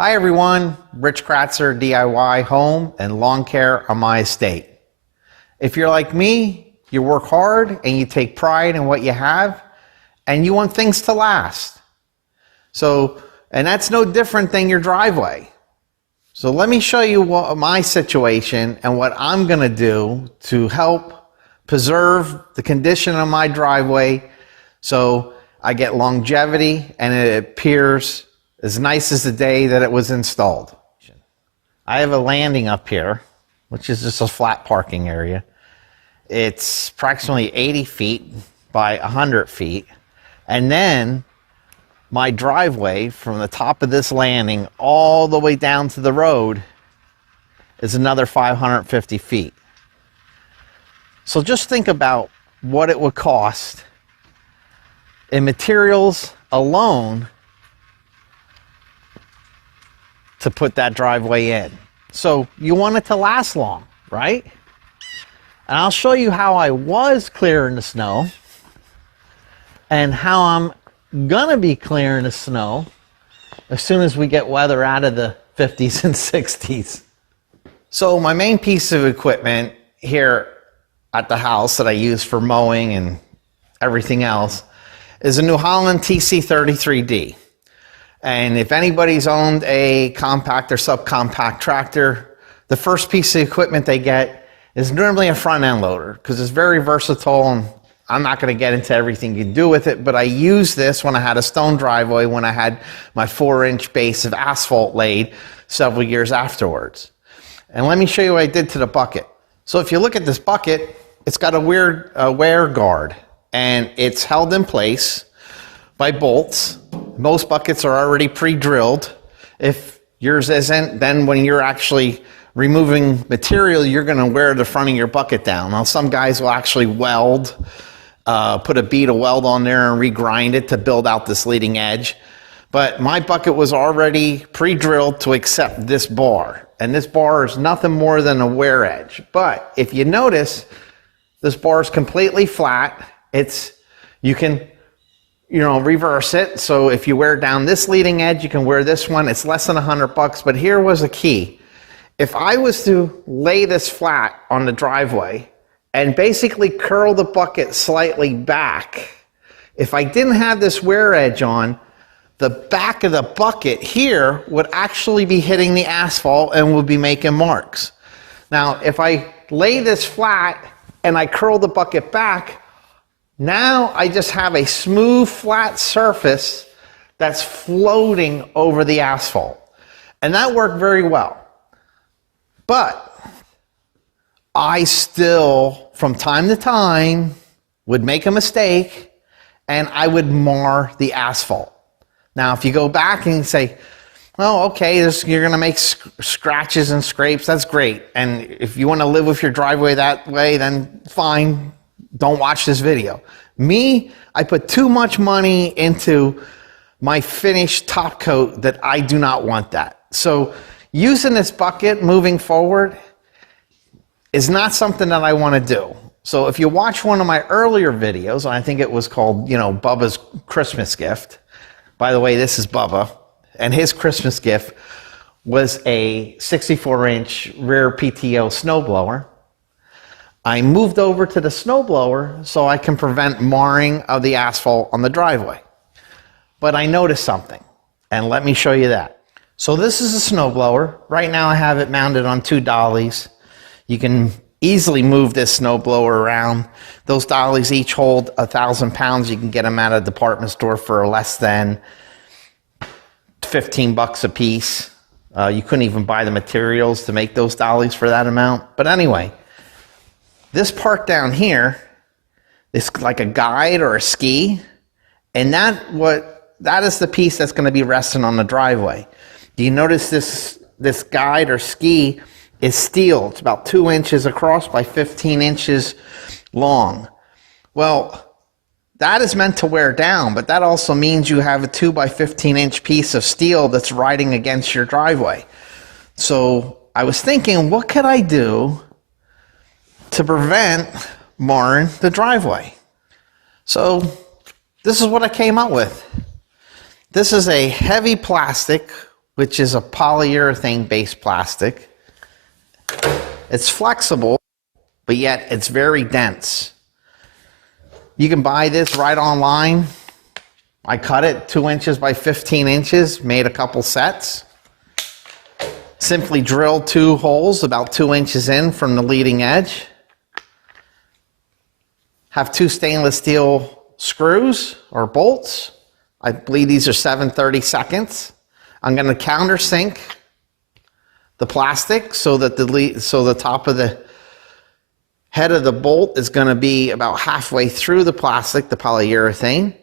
Hi everyone, Rich Kratzer, DIY home and lawn care on my estate. If you're like me, you work hard and you take pride in what you have and you want things to last. And that's no different than your driveway. So let me show you my situation and what I'm gonna do to help preserve the condition of my driveway so I get longevity and it appears as nice as the day that it was installed. I have a landing up here, which is just a flat parking area. It's approximately 80 feet by 100 feet. And then my driveway from the top of this landing all the way down to the road is another 550 feet. So just think about what it would cost in materials alone to put that driveway in. So you want it to last long, right? And I'll show you how I was clearing the snow and how I'm gonna be clearing the snow as soon as we get weather out of the 50s and 60s. So my main piece of equipment here at the house that I use for mowing and everything else is a New Holland TC33D. And if anybody's owned a compact or subcompact tractor, the first piece of equipment they get is normally a front end loader because it's very versatile, and I'm not going to get into everything you do with it, but I used this when I had a stone driveway when I had my 4-inch base of asphalt laid several years afterwards. And let me show you what I did to the bucket. So if you look at this bucket, it's got a weird wear guard and it's held in place by bolts. Most buckets are already pre-drilled. If yours isn't, then when you're actually removing material, you're gonna wear the front of your bucket down. Now some guys will actually weld, put a bead of weld on there and regrind it to build out this leading edge. But my bucket was already pre-drilled to accept this bar. And this bar is nothing more than a wear edge. But if you notice, this bar is completely flat. You can reverse it. So if you wear down this leading edge, you can wear this one. It's less than $100, but here was the key. If I was to lay this flat on the driveway and basically curl the bucket slightly back, if I didn't have this wear edge on, the back of the bucket here would actually be hitting the asphalt and would be making marks. Now, if I lay this flat and I curl the bucket back, now I just have a smooth, flat surface that's floating over the asphalt. And that worked very well. But I still, from time to time, would make a mistake and I would mar the asphalt. Now, if you go back and you say, well, okay, you're gonna make scratches and scrapes, that's great. And if you wanna live with your driveway that way, then fine. Don't watch this video. Me, I put too much money into my finished top coat that I do not want that. So using this bucket moving forward is not something that I want to do. So if you watch one of my earlier videos, I think it was called, Bubba's Christmas gift. By the way, this is Bubba, and his Christmas gift was a 64-inch rear PTO snowblower. I moved over to the snowblower so I can prevent marring of the asphalt on the driveway. But I noticed something, and let me show you that. So this is a snowblower. Right now I have it mounted on 2 dollies. You can easily move this snowblower around. Those dollies each hold 1,000 pounds. You can get them at a department store for less than 15 bucks a piece. You couldn't even buy the materials to make those dollies for that amount. But anyway, this part down here is like a guide or a ski, and that is the piece that's going to be resting on the driveway. Do you notice this guide or ski is steel? It's about 2 inches across by 15 inches long. Well, that is meant to wear down, but that also means you have a 2 by 15 inch piece of steel that's riding against your driveway. So I was thinking, what could I do to prevent marring the driveway? So this is what I came up with. This is a heavy plastic which is a polyurethane-based plastic. It's flexible, but yet it's very dense. You can buy this right online. I cut it 2 inches by 15 inches, made a couple sets. Simply drill 2 holes about 2 inches in from the leading edge. Have 2 stainless steel screws or bolts. I believe these are 7/32. I'm going to countersink the plastic so that the top of the head of the bolt is going to be about halfway through the plastic, the polyurethane.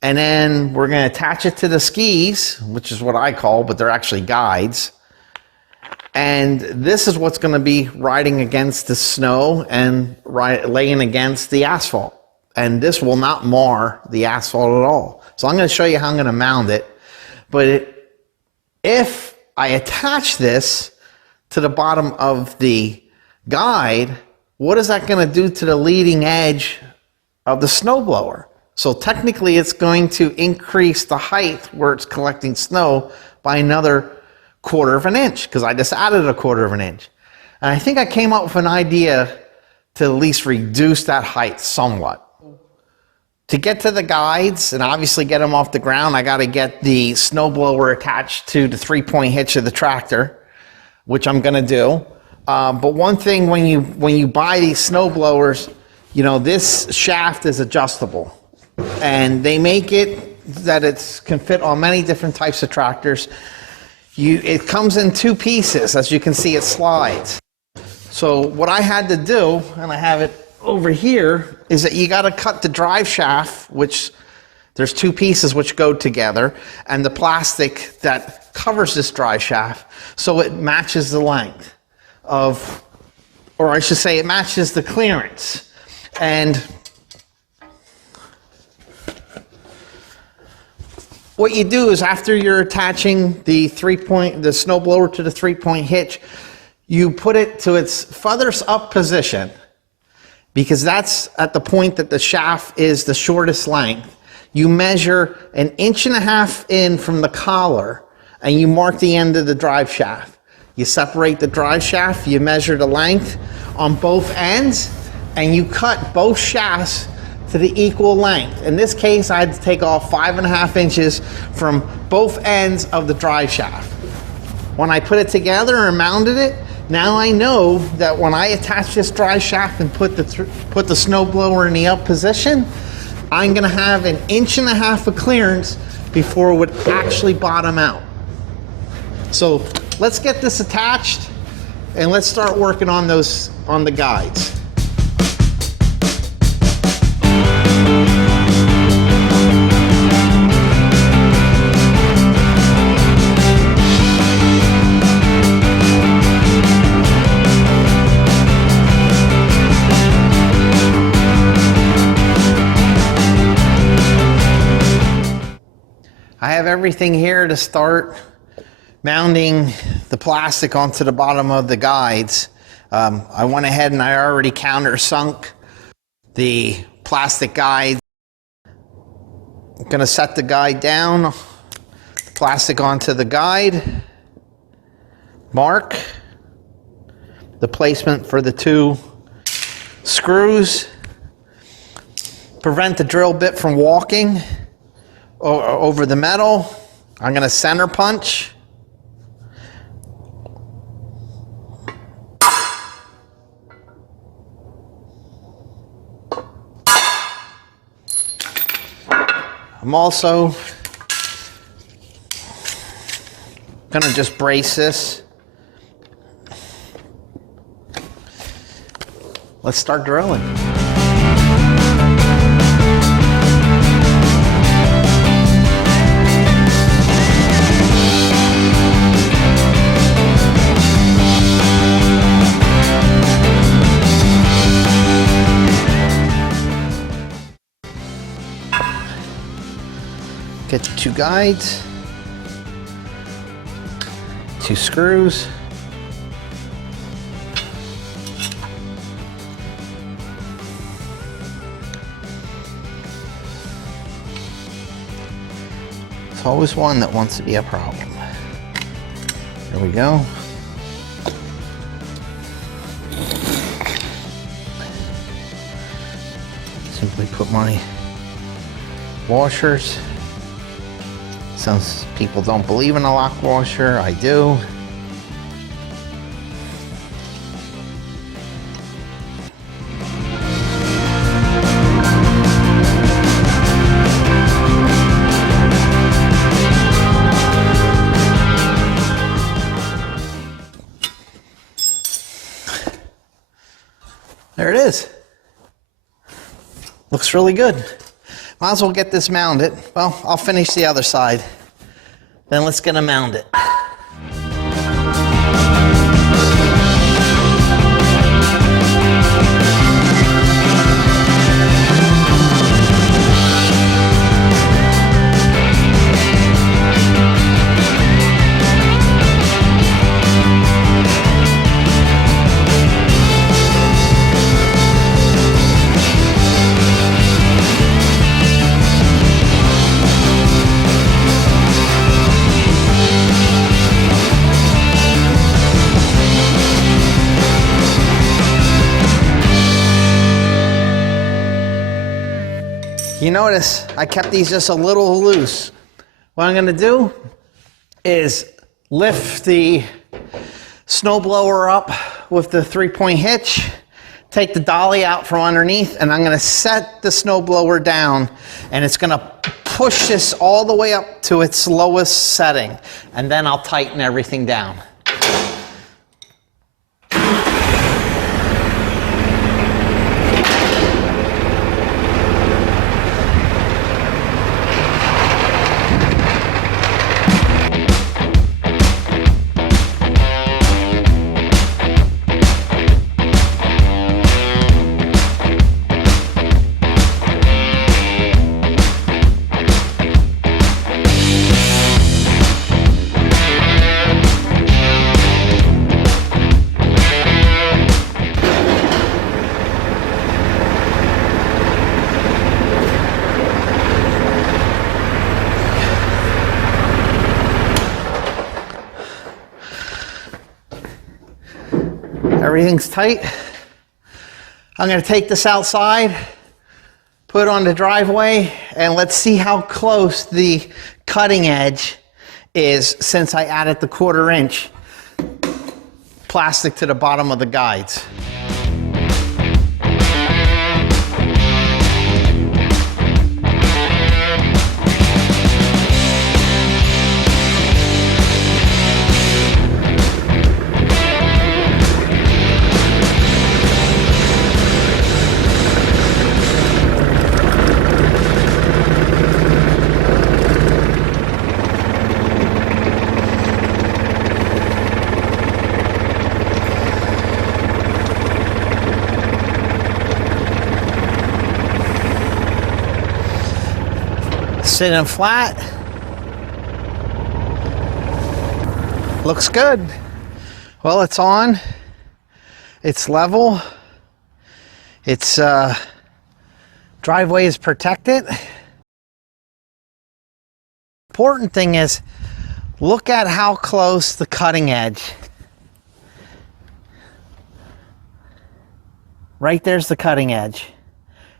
And then we're going to attach it to the skis, which is what I call, but they're actually guides. And this is what's going to be riding against the snow and laying against the asphalt. And this will not mar the asphalt at all. So I'm going to show you how I'm going to mount it. But if I attach this to the bottom of the guide, what is that going to do to the leading edge of the snowblower? So technically it's going to increase the height where it's collecting snow by another 1/4 of an inch, because I just added a 1/4 of an inch. And I think I came up with an idea to at least reduce that height somewhat. To get to the guides and obviously get them off the ground, I got to get the snowblower attached to the 3-point hitch of the tractor, which I'm going to do. But one thing when you buy these snowblowers, you know, this shaft is adjustable. And they make it that it can fit on many different types of tractors. It comes in 2 pieces. As you can see, it slides. So what I had to do, and I have it over here, is that you got to cut the drive shaft, which there's 2 pieces which go together, and the plastic that covers this drive shaft, so it matches the length of, or I should say it matches the clearance. And what you do is after you're attaching the snowblower to the 3-point hitch, you put it to its furthest up position, because that's at the point that the shaft is the shortest length. You measure 1.5 inches in from the collar, and you mark the end of the drive shaft. You separate the drive shaft, you measure the length on both ends, and you cut both shafts to the equal length. In this case, I had to take off 5.5 inches from both ends of the drive shaft. When I put it together and mounted it, now I know that when I attach this drive shaft and put the snowblower in the up position, I'm gonna have 1.5 inches of clearance before it would actually bottom out. So let's get this attached and let's start working on the guides. I have everything here to start mounting the plastic onto the bottom of the guides. I went ahead and I already countersunk the plastic guides. I'm going to set the guide down, plastic onto the guide, mark the placement for the 2 screws, prevent the drill bit from walking over the metal. I'm going to center punch. I'm also going to just brace this. Let's start drilling. Get the 2 guides, 2 screws, there's always one that wants to be a problem. There we go. Simply put my washers. Some people don't believe in a lock washer. I do. There it is. Looks really good. Might as well get this mounted. Well, I'll finish the other side. Then let's get them mounted. You notice I kept these just a little loose. What I'm gonna do is lift the snowblower up with the 3-point hitch, take the dolly out from underneath, and I'm gonna set the snowblower down, and it's gonna push this all the way up to its lowest setting, and then I'll tighten everything down. Everything's tight. I'm going to take this outside, put it on the driveway, and let's see how close the cutting edge is since I added the 1/4 inch plastic to the bottom of the guides. Sitting flat. Looks good. Well, it's on. It's level. Its driveway is protected. Important thing is, look at how close the cutting edge. Right there's the cutting edge.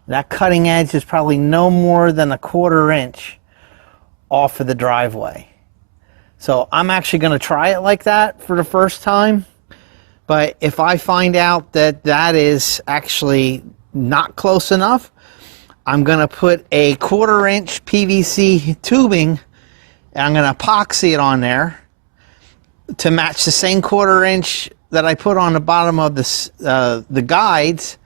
That cutting edge is probably no more than a 1/4 inch off of the driveway. So I'm actually going to try it like that for the first time. But if I find out that that is actually not close enough, I'm going to put a 1/4 inch PVC tubing and I'm going to epoxy it on there to match the same 1/4 inch that I put on the bottom of the guides.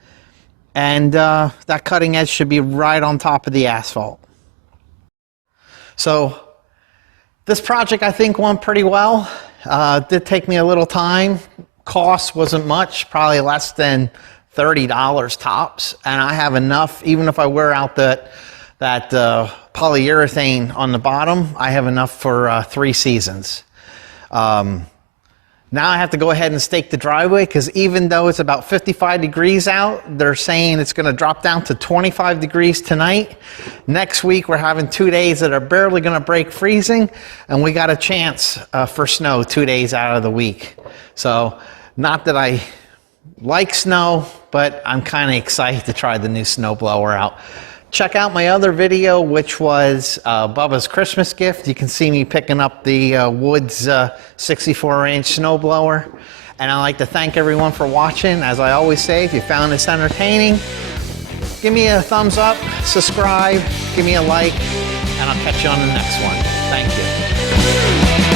And that cutting edge should be right on top of the asphalt. So this project I think went pretty well. Did take me a little time. Cost wasn't much, probably less than $30 tops. And I have enough, even if I wear out that polyurethane on the bottom, I have enough for 3 seasons. Now I have to go ahead and stake the driveway because even though it's about 55 degrees out, they're saying it's going to drop down to 25 degrees tonight. Next week, we're having 2 days that are barely going to break freezing, and we got a chance for snow 2 days out of the week. So not that I like snow, but I'm kind of excited to try the new snowblower out. Check out my other video, which was Bubba's Christmas gift. You can see me picking up the Woods 64-inch snowblower. And I'd like to thank everyone for watching. As I always say, if you found this entertaining, give me a thumbs up, subscribe, give me a like, and I'll catch you on the next one. Thank you.